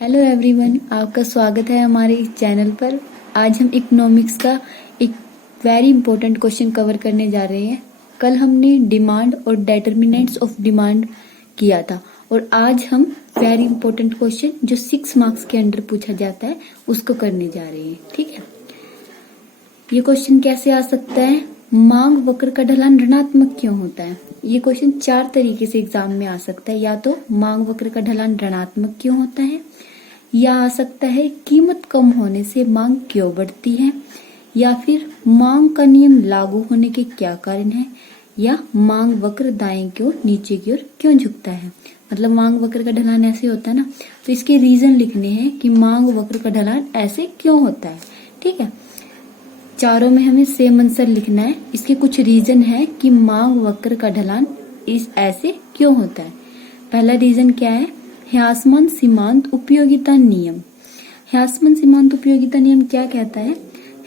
Hello everyone, आपका स्वागत है हमारे इस चैनल पर। आज हम इकोनॉमिक्स का एक वेरी इंपॉर्टेंट क्वेश्चन कवर करने जा रहे हैं। कल हमने डिमांड और डिटर्मिनेंट्स ऑफ डिमांड किया था और आज हम वेरी इंपॉर्टेंट क्वेश्चन जो 6 मार्क्स के अंडर पूछा जाता है उसको करने जा रहे हैं। ठीक है, ये क्वेश्चन कैसे आ सकता है? मांग वक्र का ढलान ऋणात्मक क्यों होता है? ये क्वेश्चन 4 तरीके से एग्जाम में आ सकता है। या तो मांग वक्र का ढलान ऋणात्मक क्यों होता है, या आ सकता है कीमत कम होने से मांग क्यों बढ़ती है, या फिर मांग का नियम लागू होने के क्या कारण है, या मांग वक्र दाएं की ओर नीचे की ओर क्यों झुकता है। मतलब मांग वक्र का ढलान ऐसे होता है ना, तो इसके रीजन लिखने हैं कि मांग वक्र का ढलान ऐसे क्यों होता है। ठीक है, चारों में हमें सेम आंसर लिखना है। इसके कुछ रीजन है कि मांग वक्र का ढलान इस ऐसे क्यों होता है। पहला रीजन क्या है? ह्रासमान सीमांत उपयोगिता नियम। ह्रासमान सीमांत उपयोगिता नियम क्या कहता है?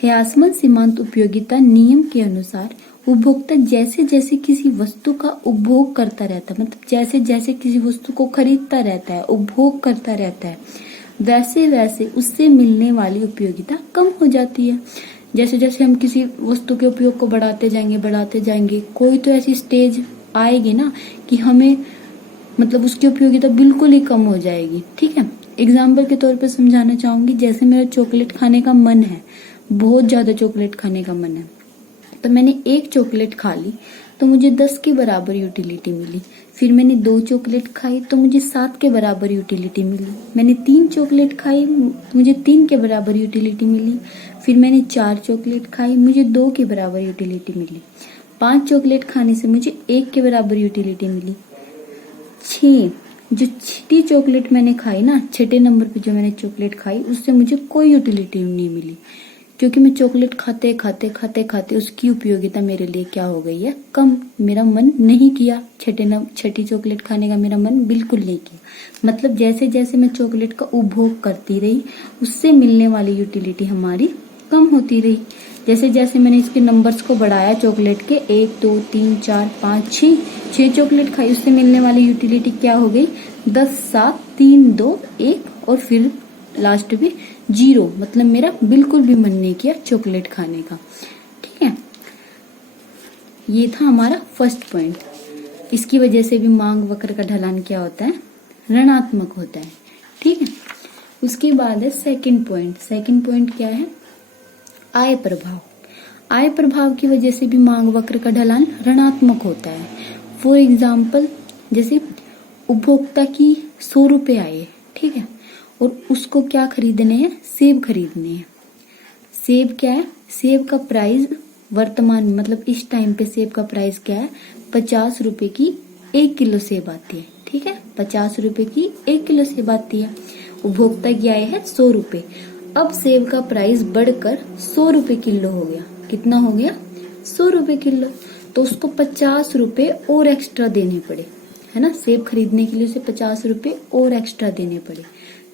ह्रासमान सीमांत उपयोगिता नियम के अनुसार उपभोक्ता जैसे जैसे किसी वस्तु का उपभोग करता रहता है, मतलब जैसे जैसे किसी वस्तु को खरीदता रहता है, उपभोग करता रहता है, वैसे वैसे उससे मिलने वाली उपयोगिता कम हो जाती है। जैसे जैसे हम किसी वस्तु के उपयोग को बढ़ाते जाएंगे, कोई तो ऐसी स्टेज आएगी ना कि हमें मतलब उसकी उपयोगिता बिल्कुल ही कम हो जाएगी। ठीक है, एग्जाम्पल के तौर पर समझाना चाहूंगी। जैसे मेरा चॉकलेट खाने का मन है, बहुत ज्यादा चॉकलेट खाने का मन है, तो मैंने एक चॉकलेट खा ली तो मुझे 10 के बराबर यूटिलिटी मिली। फिर मैंने 2 चॉकलेट खाई तो मुझे 7 के बराबर यूटिलिटी मिली। मैंने 3 चॉकलेट खाई, मुझे 3 के बराबर यूटिलिटी मिली। फिर मैंने 4 चॉकलेट खाई, मुझे 2 के बराबर यूटिलिटी मिली। 5 चॉकलेट खाने से मुझे 1 के बराबर यूटिलिटी मिली। 6 जो छठी चॉकलेट मैंने खाई ना, छठे नंबर पे जो मैंने चॉकलेट खाई, उससे मुझे कोई यूटिलिटी नहीं मिली, क्योंकि मैं चॉकलेट खाते खाते उसकी उपयोगिता मेरे लिए क्या हो गई है? कम। मेरा मन नहीं किया छठी चॉकलेट खाने का, मेरा मन बिल्कुल नहीं किया। मतलब जैसे जैसे मैं चॉकलेट का उपभोग करती रही, उससे मिलने वाली यूटिलिटी हमारी कम होती रही। जैसे जैसे मैंने इसके नंबर्स को बढ़ाया, चॉकलेट के 1 2 3 4 5 6 चॉकलेट खाई, उससे मिलने वाली यूटिलिटी क्या हो गई? 10 7 3 2 1 और फिर लास्ट में 0। मतलब मेरा बिल्कुल भी मन नहीं किया चॉकलेट खाने का। ठीक है, ये था हमारा फर्स्ट पॉइंट। इसकी वजह से भी मांग वक्र का ढलान क्या होता है? ऋणात्मक होता है। ठीक है, उसके बाद है सेकंड पॉइंट। सेकंड पॉइंट क्या है? आय प्रभाव। आय प्रभाव की वजह से भी मांग वक्र का ढलान ऋणात्मक होता है। फॉर एग्जाम्पल, जैसे उपभोक्ता की 100 रुपए आए, ठीक है, और उसको क्या खरीदने हैं? सेब खरीदने हैं। सेब क्या है? सेब का प्राइस वर्तमान मतलब इस टाइम पे सेब का प्राइस क्या है? 50 रुपए की 1 किलो सेब आती है। ठीक है, 50 रुपए की 1 किलो सेब आती है। उपभोक्ता की आय है 100 रुपए। अब सेब का प्राइस बढ़कर 100 रुपए किलो हो गया। कितना हो गया? 100 रुपए किलो। तो उसको 50 रुपए और एक्स्ट्रा देने पड़े, है ना। सेब खरीदने के लिए उसे 50 रुपए और एक्स्ट्रा देने पड़े।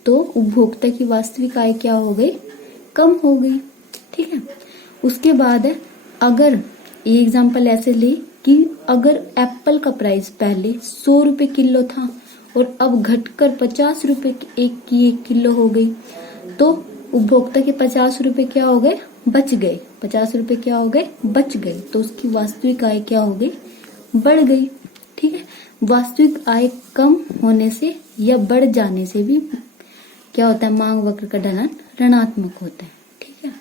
तो उपभोक्ता की वास्तविक आय क्या हो गई? कम हो गई। ठीक है, उसके बाद है, अगर ये एग्जांपल ऐसे ले कि अगर एप्पल का प्राइस पहले 100 रुपए किलो था और अब घटकर 50 रुपए की 1 किलो हो गई, तो उपभोक्ता के 50 रुपए क्या हो गए? बच गए। 50 रुपए क्या हो गए? बच गए। तो उसकी वास्तविक आय क्या हो गई? बढ़ गई। ठीक है, वास्तविक आय कम होने से या बढ़ जाने से भी क्या होता है? मांग वक्र का ढलान ऋणात्मक होता है। ठीक है,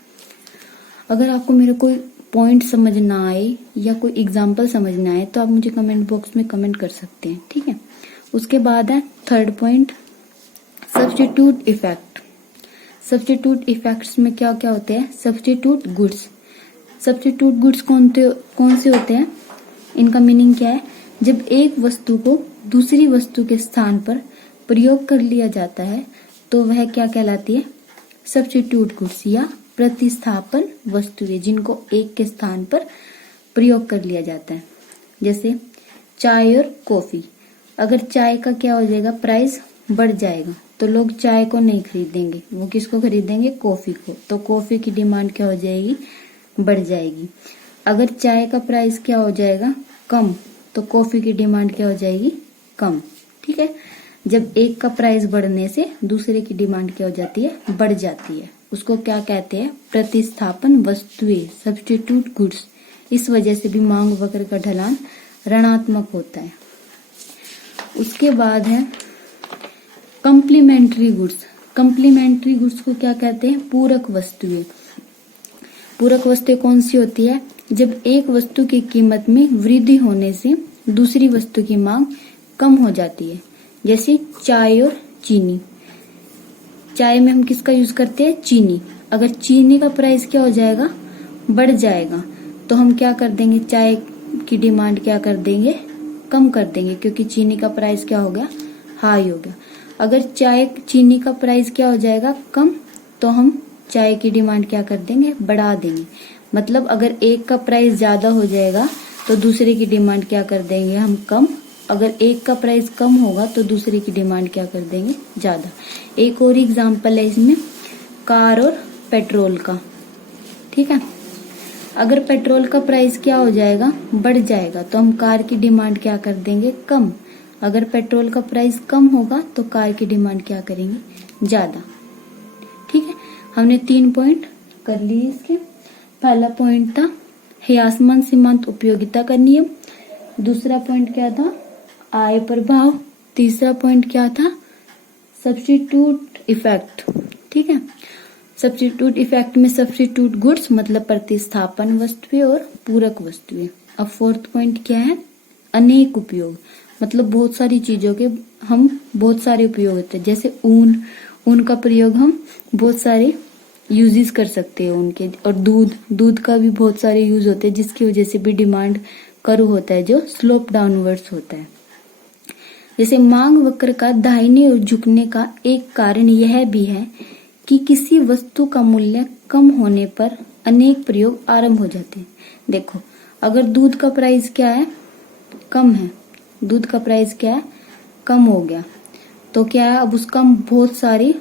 अगर आपको मेरा कोई पॉइंट समझ ना आए या कोई एग्जांपल समझ ना आए तो आप मुझे कमेंट बॉक्स में कमेंट कर सकते हैं। ठीक है, उसके बाद है third point, substitute effect. Substitute effects में क्या क्या होते हैं? Substitute goods. सब्स्टिट्यूट गुड्स कौन से होते हैं? इनका मीनिंग क्या है? जब एक वस्तु को दूसरी वस्तु के स्थान पर प्रयोग कर लिया जाता है तो वह क्या कहलाती है? सब्स्टिट्यूट गुड्स या प्रतिस्थापन वस्तुएं, जिनको एक के स्थान पर प्रयोग कर लिया जाता है। जैसे चाय और कॉफी। अगर चाय का क्या हो जाएगा? प्राइस बढ़ जाएगा तो लोग चाय को नहीं खरीदेंगे, वो किसको खरीदेंगे? कॉफी को। तो कॉफी की डिमांड क्या हो जाएगी? बढ़ जाएगी। अगर चाय का प्राइस क्या हो जाएगा? कम, तो कॉफी की डिमांड क्या हो जाएगी? कम। ठीक है, जब एक का प्राइस बढ़ने से दूसरे की डिमांड क्या हो जाती है, बढ़ जाती है। उसको क्या कहते हैं, प्रतिस्थापन वस्तुएं, सब्स्टिट्यूट गुड्स। इस वजह से भी मांग वक्र का ढलान ऋणात्मक होता है। उसके बाद है कम्प्लीमेंट्री गुड्स। कम्प्लीमेंट्री गुड्स को क्या कहते हैं, पूरक वस्तुएं। पूरक वस्तुएं कौन सी होती है, जब एक वस्तु की कीमत में वृद्धि होने से दूसरी वस्तु की मांग कम हो जाती है। जैसे चाय और चीनी। चाय में हम किसका यूज करते हैं, चीनी। अगर चीनी का प्राइस क्या हो जाएगा, बढ़ जाएगा, तो हम क्या कर देंगे, चाय की डिमांड क्या कर देंगे, कम कर देंगे, क्योंकि चीनी का प्राइस क्या हो गया, हाई हो गया। अगर चीनी का प्राइस क्या हो जाएगा, कम, तो हम चाय की डिमांड क्या कर देंगे, बढ़ा देंगे। मतलब अगर एक का प्राइस ज्यादा हो जाएगा तो दूसरे की डिमांड क्या कर देंगे हम, कम। अगर एक का प्राइस कम होगा तो दूसरे की डिमांड क्या कर देंगे, ज्यादा। एक और एग्जांपल है इसमें, कार और पेट्रोल का। ठीक है, अगर पेट्रोल का प्राइस क्या हो जाएगा, बढ़ जाएगा, तो हम कार की डिमांड क्या कर देंगे, कम। अगर पेट्रोल का प्राइस कम होगा तो कार की डिमांड क्या करेंगे, ज्यादा। ठीक है, हमने 3 पॉइंट कर लिए इसके। पहला पॉइंट था ह्रासमान सीमांत उपयोगिता का नियम। दूसरा पॉइंट क्या था, आय प्रभाव। तीसरा पॉइंट क्या था, सब्स्टिट्यूट इफेक्ट। ठीक है, सब्स्टिट्यूट इफेक्ट में सब्स्टिट्यूट गुड्स मतलब प्रतिस्थापन वस्तुएं और पूरक वस्तुएं। अब फोर्थ पॉइंट क्या है, अनेक उपयोग, मतलब बहुत सारी चीजों के हम बहुत सारे उपयोग होते हैं। जैसे ऊन का प्रयोग हम बहुत सारे यूजेस कर सकते हैं उनके। और दूध का भी बहुत सारे यूज होते हैं, जिसकी वजह से भी डिमांड कर्व होता है जो स्लोप डाउनवर्ड्स होता है। जैसे मांग वक्र का दाहिनी ओर झुकने का एक कारण यह भी है कि किसी वस्तु का मूल्य कम होने पर अनेक प्रयोग आरंभ हो जाते हैं। देखो, अगर दूध का प्राइस क्या है, कम है, दूध का प्राइस क्या है, कम हो गया, तो क्या है, अब उसका हम बहुत सारे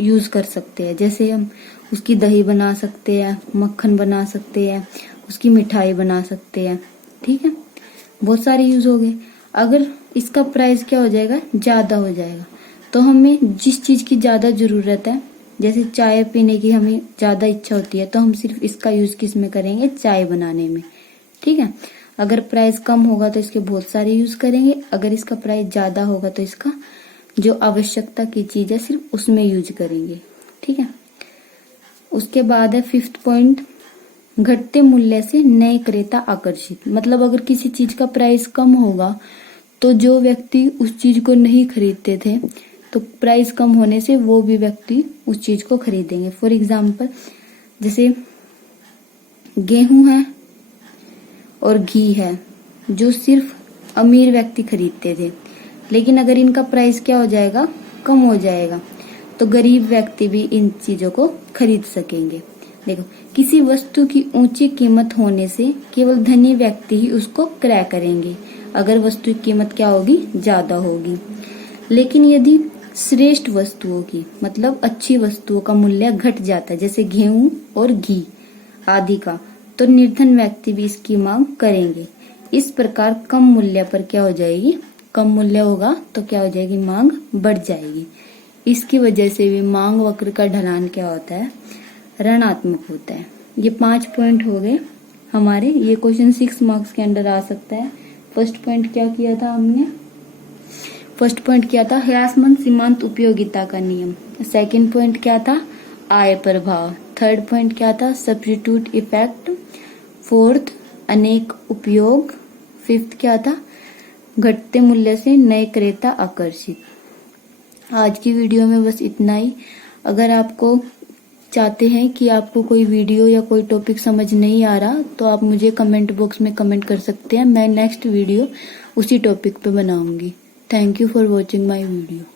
यूज कर सकते हैं। जैसे हम उसकी दही बना सकते हैं, मक्खन बना सकते हैं, उसकी मिठाई बना सकते हैं। ठीक है, बहुत सारे यूज हो गए। अगर इसका प्राइस क्या हो जाएगा, ज्यादा हो जाएगा, तो हमें जिस चीज की ज्यादा जरूरत है, जैसे चाय पीने की हमें ज्यादा इच्छा होती है, तो हम सिर्फ इसका यूज किस में करेंगे, चाय बनाने में। ठीक है, अगर प्राइस कम होगा तो इसके बहुत सारे यूज करेंगे। अगर इसका प्राइस ज्यादा होगा तो इसका जो आवश्यकता की चीज है सिर्फ उसमें यूज करेंगे। ठीक है, उसके बाद है फिफ्थ पॉइंट, घटते मूल्य से नए क्रेता आकर्षित। मतलब अगर किसी चीज का प्राइस कम होगा तो जो व्यक्ति उस चीज को नहीं खरीदते थे, तो प्राइस कम होने से वो भी व्यक्ति उस चीज को खरीदेंगे। फॉर एग्जाम्पल, जैसे गेहूं है और घी है, जो सिर्फ अमीर व्यक्ति खरीदते थे, लेकिन अगर इनका प्राइस क्या हो जाएगा, कम हो जाएगा, तो गरीब व्यक्ति भी इन चीजों को खरीद सकेंगे। देखो, किसी वस्तु की ऊंची कीमत होने से केवल धनी व्यक्ति ही उसको क्रय करेंगे, अगर वस्तु की कीमत क्या होगी, ज्यादा होगी। लेकिन यदि श्रेष्ठ वस्तुओं की, मतलब अच्छी वस्तुओं का मूल्य घट जाता है, जैसे गेहूं और घी आदि का, तो निर्धन व्यक्ति भी इसकी मांग करेंगे। इस प्रकार कम मूल्य पर क्या हो जाएगी, कम मूल्य होगा तो क्या हो जाएगी, मांग बढ़ जाएगी। इसकी वजह से भी मांग वक्र का ढलान क्या होता है, ऋणात्मक होता है। ये 5 पॉइंट हो गए हमारे। ये क्वेश्चन 6 मार्क्स के अंदर आ सकता है। फर्स्ट पॉइंट क्या किया था हमने, फर्स्ट पॉइंट क्या था, ह्रासमान सीमांत उपयोगिता का नियम। सेकंड पॉइंट क्या था, आय प्रभाव। थर्ड पॉइंट क्या था, सब्स्टिट्यूट इफेक्ट। फोर्थ, अनेक उपयोग। फिफ्थ क्या था, घटते मूल्य से नए क्रेता आकर्षित। आज की वीडियो में बस इतना ही। अगर आपको चाहते हैं कि आपको कोई वीडियो या कोई टॉपिक समझ नहीं आ रहा, तो आप मुझे कमेंट बॉक्स में कमेंट कर सकते हैं। मैं नेक्स्ट वीडियो उसी टॉपिक पे बनाऊंगी। Thank you for watching my video.